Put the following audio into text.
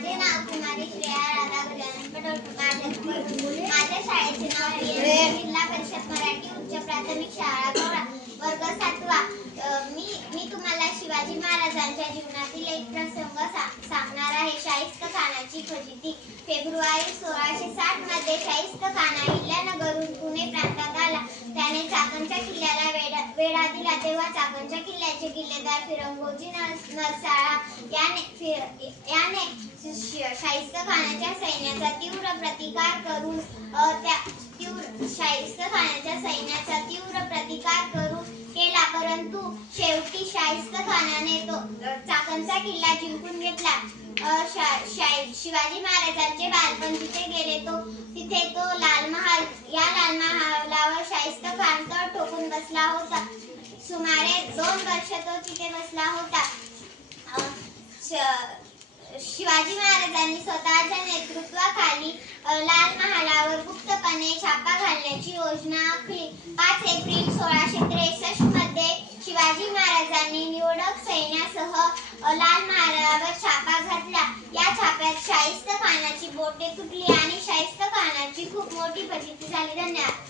माझे नाव कुमारी श्रेया राधा गजानन पडळकर. माझ्या शाळेचे नाव जिल्हा परिषद मराठी उच्च प्राथमिक शाळा गौरा, वर्ग 7वा. मी तुम्हाला शिवाजी महाराजांच्या जीवनातील एक प्रसंग सांगणार आहे. शाहिस्त खानाची फजिती. फेब्रुवारी 1660 मध्ये शाहिस्त खान अहिल्यानगरहून पुणे प्रांतात आला. त्याने चाकणच्या किल्ल्याला वेढा दिला. तेव्हा चाकणच्या किल्ल्याचे किल्लेदार फिरंगोजी नरसाळा याने शाहिस्त खानाच्या सैन्याचा तीव्र प्रतिकार करून केला, परंतु शेवटी शाहिस्त खानाने तो चाकणचा किल्ला जिंकून घेतला. शिवाजी महाराजांचे बालपण जिथे गेले तिथे तो लाल महाल महालावर शाहिस्त खान तळ ठोकून बसला होता. सुमारे 2 वर्ष तो तिथे बसला होता. शिवाजी महाराजांनी स्वतःच्या नेतृत्वाखाली लाल महालावर गुप्तपणे छापा घालण्याची योजना आखली. 5 एप्रिल 1663 मध्ये शिवाजी महाराजांनी निवडक सैन्यासह लाल महालावर छापा घातला. या छाप्यात शाहिस्त खानाची बोटे तुटली आणि शाहिस्त खानाची खूप मोठी फजिती झाली. धन्यवाद.